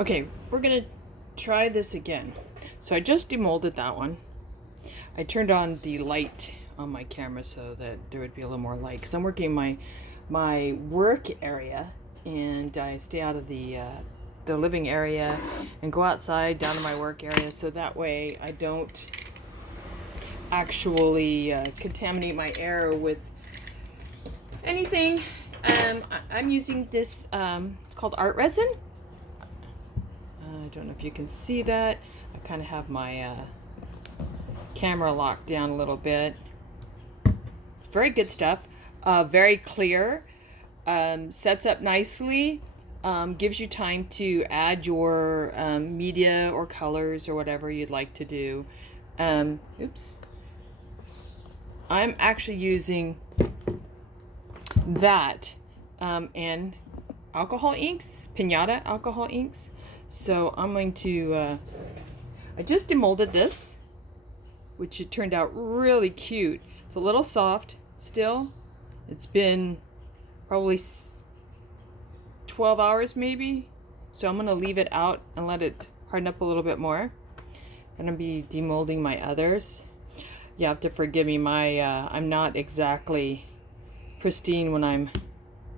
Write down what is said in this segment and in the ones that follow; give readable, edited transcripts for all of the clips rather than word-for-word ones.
Okay, we're gonna try this again. So I just demolded that one. I turned on the light on my camera so that there would be a little more light because I'm working my work area, and I stay out of the living area and go outside down to my work area, so that way I don't actually contaminate my air with anything. I'm using this, it's called Art Resin. I don't know if you can see that. I kind of have my camera locked down a little bit. It's very good stuff. Very clear. Sets up nicely. Gives you time to add your media or colors or whatever you'd like to do. Oops. I'm actually using that and alcohol inks, pinata alcohol inks. So I'm going to, I just demolded this, which it turned out really cute. It's a little soft still. It's been probably 12 hours maybe. So I'm going to leave it out and let it harden up a little bit more. I'm going to be demolding my others. You have to forgive me. I'm not exactly pristine when I'm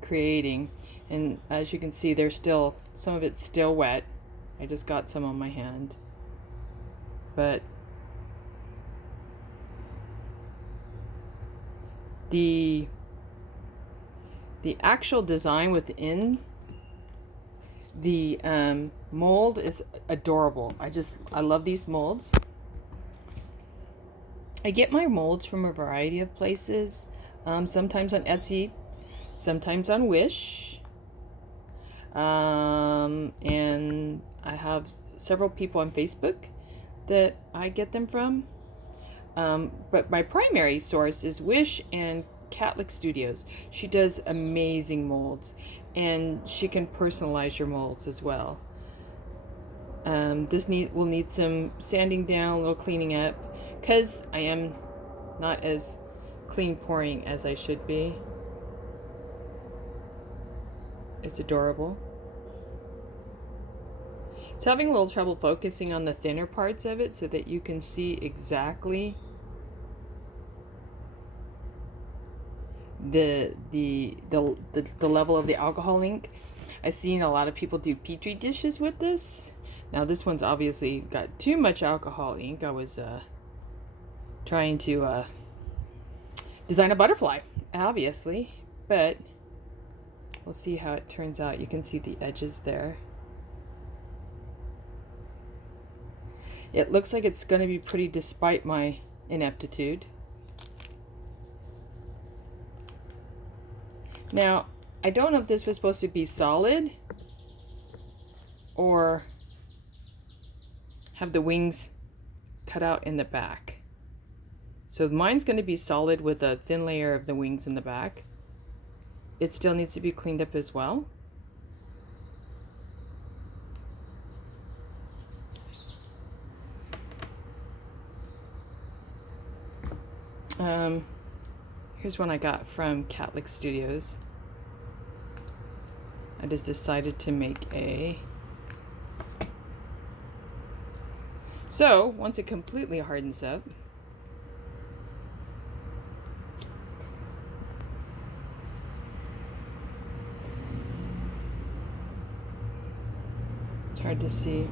creating. And as you can see, there's still, some of it's still wet. I just got some on my hand. But the actual design within the mold is adorable. I love these molds. I get my molds from a variety of places. Sometimes on Etsy, sometimes on Wish. And I have several people on Facebook that I get them from. But my primary source is Wish and Catholic Studios. She does amazing molds, and she can personalize your molds as well. This will need some sanding down, a little cleaning up, because I am not as clean pouring as I should be. It's adorable. It's having a little trouble focusing on the thinner parts of it so that you can see exactly the level of the alcohol ink. I've seen a lot of people do petri dishes with this. Now this one's obviously got too much alcohol ink. I was trying to design a butterfly, obviously, but we'll see how it turns out. You can see the edges there. It looks like it's going to be pretty despite my ineptitude. Now, I don't know if this was supposed to be solid or have the wings cut out in the back. So mine's going to be solid with a thin layer of the wings in the back. It still needs to be cleaned up as well. Here's one I got from Catholic Studios. I just decided to make a... So, once it completely hardens up, it's hard to see.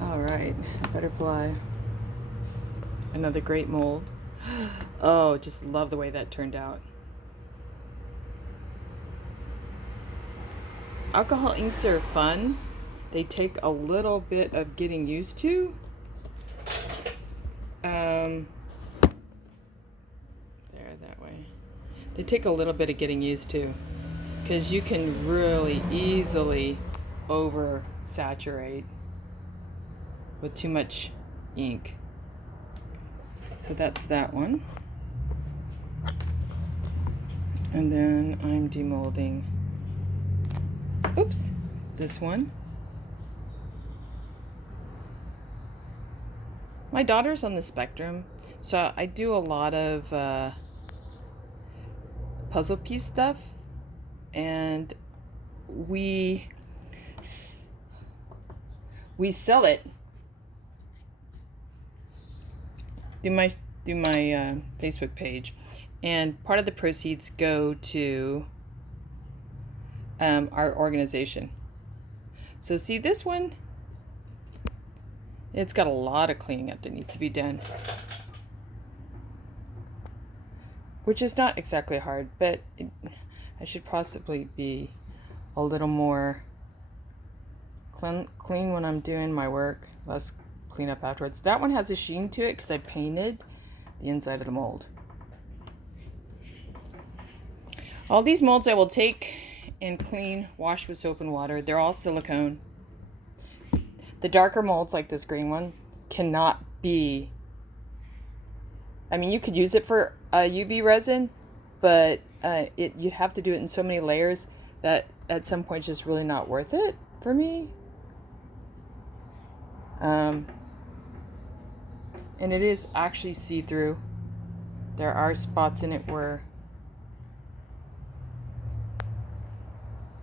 Alright, butterfly. Another great mold. Oh, just love the way that turned out. Alcohol inks are fun. They take a little bit of getting used to. There, that way. They take a little bit of getting used to, because you can really easily oversaturate with too much ink. So that's that one. And then I'm demolding, oops, this one. My daughter's on the spectrum, so I do a lot of puzzle piece stuff, and we We sell it through my Facebook page, and part of the proceeds go to our organization. So see this one, it's got a lot of cleaning up that needs to be done, which is not exactly hard, but I should possibly be a little more clean when I'm doing my work, less clean up afterwards. That one has a sheen to it because I painted the inside of the mold. All these molds I will take and clean, wash with soap and water. They're all silicone. The darker molds, like this green one, cannot be, I mean, you could use it for UV resin, but you have to do it in so many layers that at some point it's just really not worth it for me. And it is actually see-through. There are spots in it where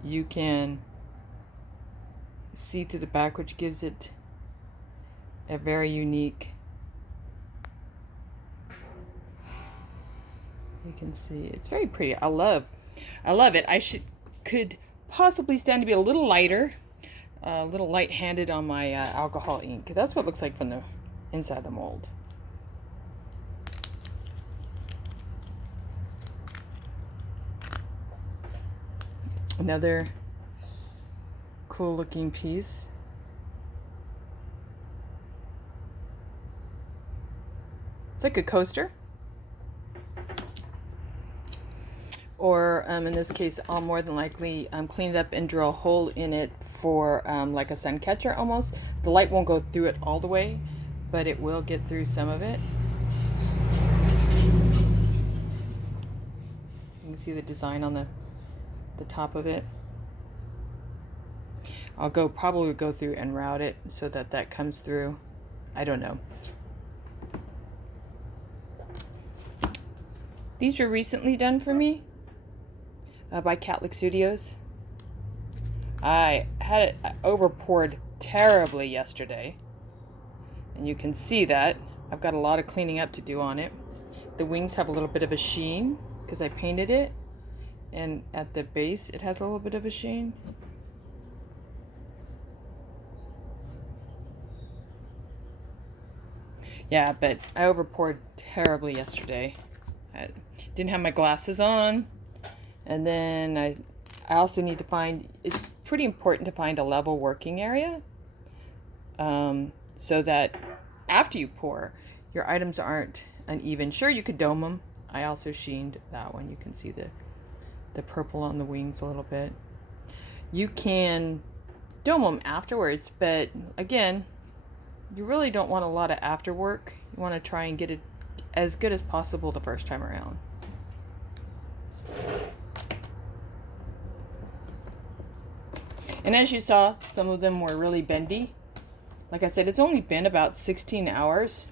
you can see through the back, which gives it a very unique, you can see it's very pretty. I love it. I could possibly stand to be a little lighter, a little light-handed on my alcohol ink. That's what it looks like from the inside the mold. Another cool looking piece. It's like a coaster. Or in this case, I'll more than likely clean it up and drill a hole in it for like a sun catcher almost. The light won't go through it all the way, but it will get through some of it. You can see the design on the top of it. I'll probably go through and route it so that comes through. I don't know. These were recently done for me by Catholic Studios. I had it overpoured terribly yesterday, and you can see that. I've got a lot of cleaning up to do on it. The wings have a little bit of a sheen because I painted it, and at the base it has a little bit of a sheen. Yeah, but I overpoured terribly yesterday. I didn't have my glasses on, and then I also need to find, it's pretty important to find a level working area, so that after you pour, your items aren't uneven. Sure, you could dome them. I also sheened that one. You can see the purple on the wings a little bit. You can dome them afterwards, but again, you really don't want a lot of after work. You want to try and get it as good as possible the first time around. And as you saw, some of them were really bendy. Like I said, it's only been about 16 hours.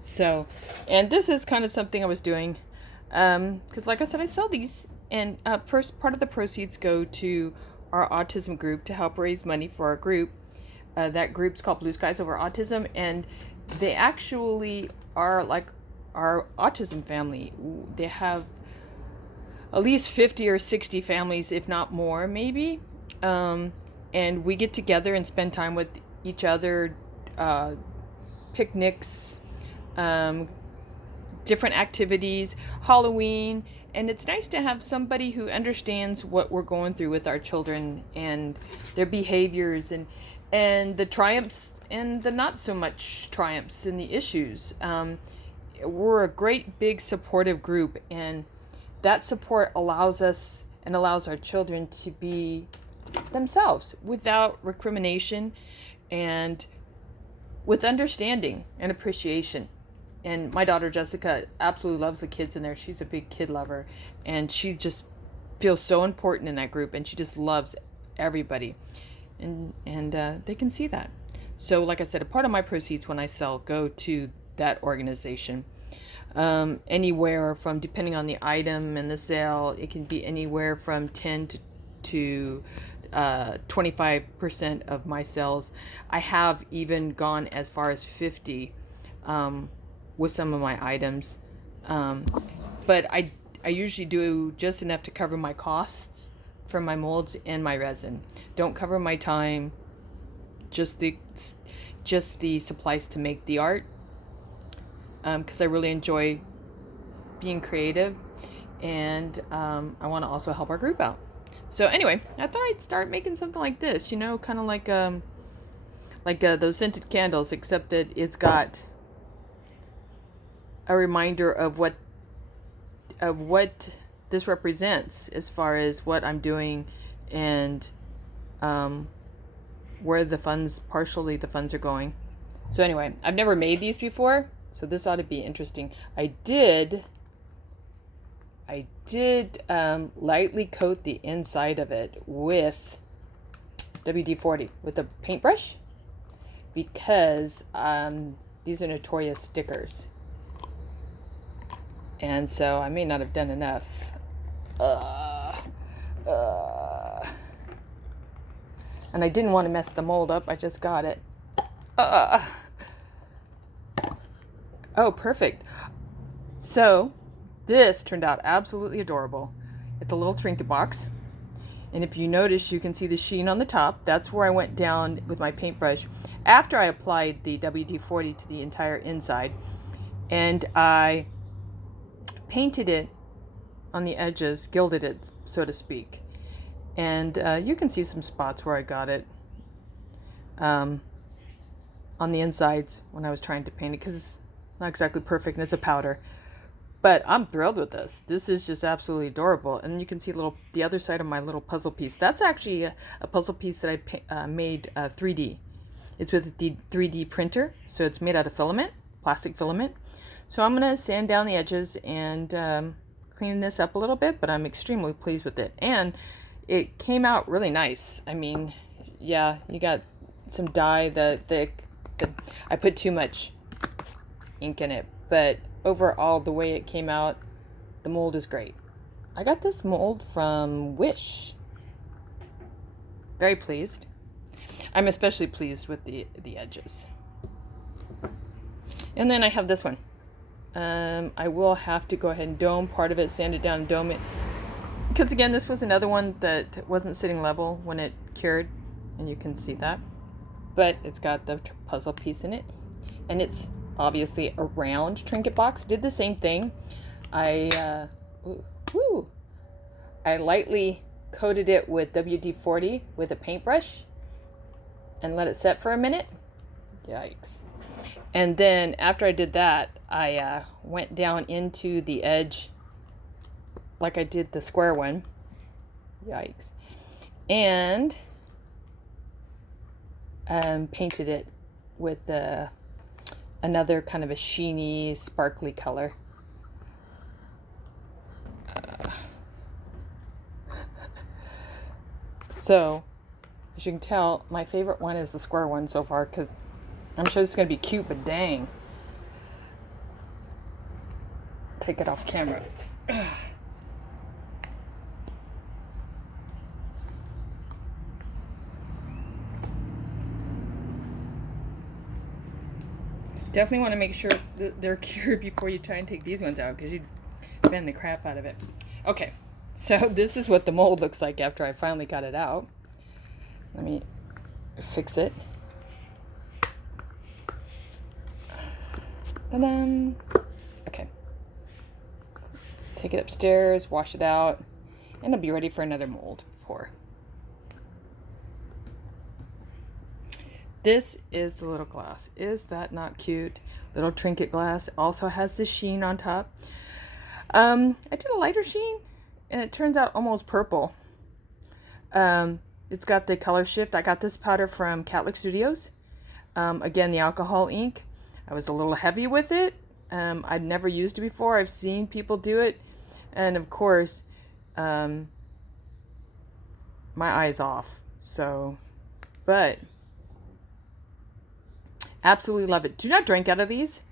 So, and this is kind of something I was doing, because like I said, I sell these, and first part of the proceeds go to our autism group to help raise money for our group. That group's called Blue Skies Over Autism, and they actually are like our autism family. They have at least 50 or 60 families, if not more, maybe. And we get together and spend time with each other, picnics, different activities, Halloween. And it's nice to have somebody who understands what we're going through with our children and their behaviors and the triumphs and the not so much triumphs and the issues. We're a great big supportive group, and that support allows us and allows our children to be themselves without recrimination and with understanding and appreciation. And my daughter Jessica absolutely loves the kids in there. She's a big kid lover, and she just feels so important in that group, and she just loves everybody. And they can see that. So like I said, a part of my proceeds when I sell go to that organization. Anywhere from, depending on the item and the sale, it can be anywhere from 10 to to 25% of my sales. I have even gone as far as 50 with some of my items. But I usually do just enough to cover my costs for my molds and my resin. Don't cover my time, just the supplies to make the art, because I really enjoy being creative, and I want to also help our group out. So anyway, I thought I'd start making something like this, you know, kind of like those scented candles, except that it's got a reminder of what this represents as far as what I'm doing, and where partially the funds are going. So anyway, I've never made these before, so this ought to be interesting. I did lightly coat the inside of it with WD-40 with a paintbrush, because these are notorious stickers. And so I may not have done enough. And I didn't want to mess the mold up. I just got it. Oh, perfect. So this turned out absolutely adorable. It's a little trinket box. And if you notice, you can see the sheen on the top. That's where I went down with my paintbrush after I applied the WD-40 to the entire inside. And I painted it on the edges, gilded it, so to speak. And you can see some spots where I got it on the insides when I was trying to paint it, because it's not exactly perfect and it's a powder. But I'm thrilled with this. This is just absolutely adorable. And you can see the other side of my little puzzle piece. That's actually a puzzle piece that I made 3D. It's with the 3D printer, so it's made out of filament, plastic filament. So I'm going to sand down the edges and clean this up a little bit, but I'm extremely pleased with it. And it came out really nice. I mean, yeah, you got some dye that I put too much ink in it, but overall the way it came out, the mold is great. I got this mold from Wish. Very pleased. I'm especially pleased with the edges. And then I have this one. I will have to go ahead and dome part of it, sand it down and dome it, because again, this was another one that wasn't sitting level when it cured, and you can see that. But it's got the puzzle piece in it, and it's obviously a round trinket box. Did the same thing. I lightly coated it with WD-40 with a paintbrush and let it set for a minute. Yikes. And then after I did that, I went down into the edge like I did the square one. Yikes. And painted it with another kind of a sheeny, sparkly color. So, as you can tell, my favorite one is the square one so far, because I'm sure it's going to be cute, but dang. Take it off camera. Definitely want to make sure that they're cured before you try and take these ones out, because you'd bend the crap out of it. Okay, so this is what the mold looks like after I finally got it out. Let me fix it. Ta-da! Okay. Take it upstairs, wash it out, and it'll be ready for another mold pour. This is the little glass. Is that not cute? Little trinket glass. Also has the sheen on top. I did a lighter sheen, and it turns out almost purple. It's got the color shift. I got this powder from Catholic Studios. Again, the alcohol ink. I was a little heavy with it. I'd never used it before. I've seen people do it. And of course, my eye's off. So, but absolutely love it. Do not drink out of these.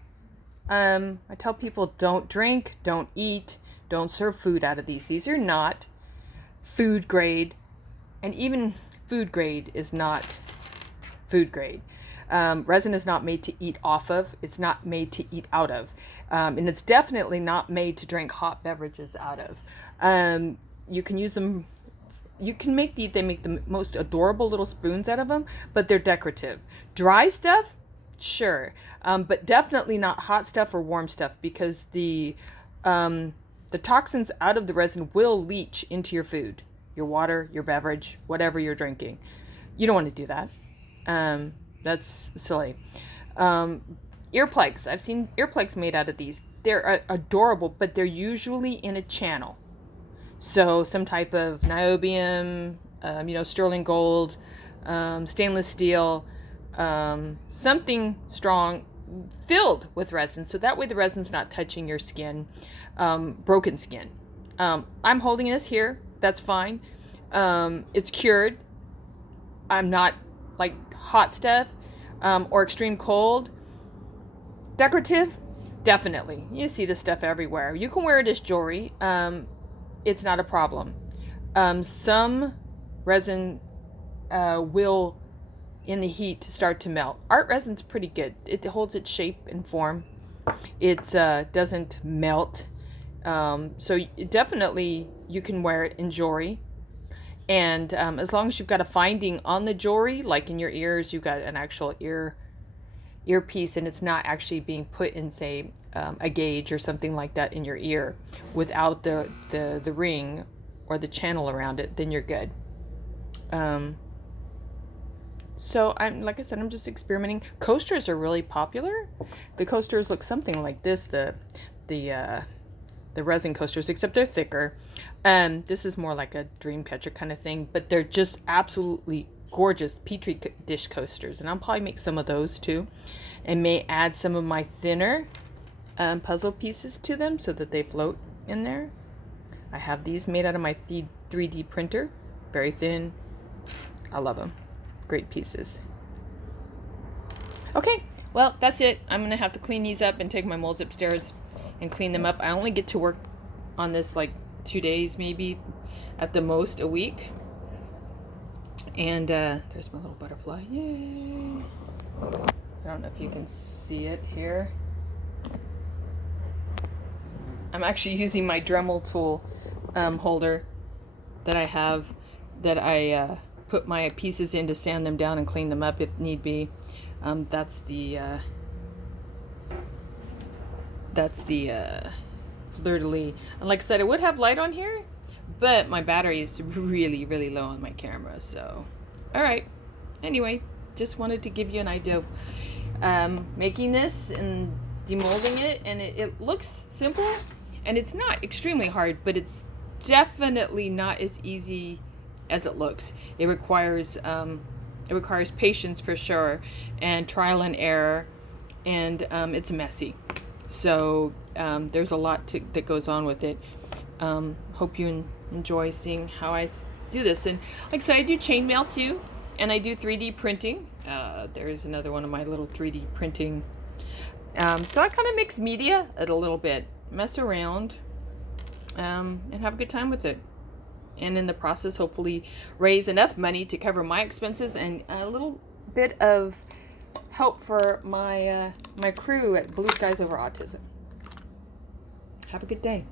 I tell people don't drink, don't eat, don't serve food out of these. These are not food grade and even food grade is not food grade. Resin is not made to eat off of. It's not made to eat out of. And it's definitely not made to drink hot beverages out of. You can use them. You can make they make the most adorable little spoons out of them, but they're decorative. Dry stuff, sure. But definitely not hot stuff or warm stuff, because the toxins out of the resin will leach into your food, your water, your beverage, whatever you're drinking. You don't want to do that. That's silly. Earplugs. I've seen earplugs made out of these. They're adorable, but they're usually in a channel. So some type of niobium, sterling gold, stainless steel, something strong filled with resin. So that way the resin's not touching your skin, broken skin. I'm holding this here. That's fine. It's cured. I'm not like hot stuff or extreme cold. Decorative, definitely. You see this stuff everywhere. You can wear it as jewelry. It's not a problem. Some resin will, in the heat, start to melt. Art resin's pretty good. It holds its shape and form. It doesn't melt. So definitely you can wear it in jewelry. And as long as you've got a finding on the jewelry, like in your ears, you've got an actual earpiece, and it's not actually being put in, say, a gauge or something like that in your ear without the ring or the channel around it, then you're good. So like I said, I'm just experimenting. Coasters are really popular. The coasters look something like this, the resin coasters, except they're thicker. This is more like a dream catcher kind of thing, but they're just absolutely gorgeous petri dish coasters, and I'll probably make some of those too, and may add some of my thinner puzzle pieces to them so that they float in there. I have these made out of my 3D printer, very thin. I love them. Great pieces. Okay, well, that's it. I'm gonna have to clean these up and take my molds upstairs and clean them up. I only get to work on this like 2 days, maybe at the most a week. And there's my little butterfly. Yay! I don't know if you can see it here. I'm actually using my Dremel tool holder that I have, that I put my pieces in to sand them down and clean them up if need be. That's the fleur-de-lis. And like I said, I would have light on here, but my battery is really, really low on my camera. So, all right. Anyway, just wanted to give you an idea of making this and demolding it. And it looks simple, and it's not extremely hard, but it's definitely not as easy as it looks. It requires patience for sure, and trial and error, and it's messy. So there's a lot that goes on with it. Hope you enjoy seeing how I do this. And like I said, I do chainmail too, and I do 3D printing. There's another one of my little 3D printing. So I kind of mix media a little bit, mess around, and have a good time with it. And in the process, hopefully raise enough money to cover my expenses and a little bit of help for my my crew at Blue Skies Over Autism. Have a good day.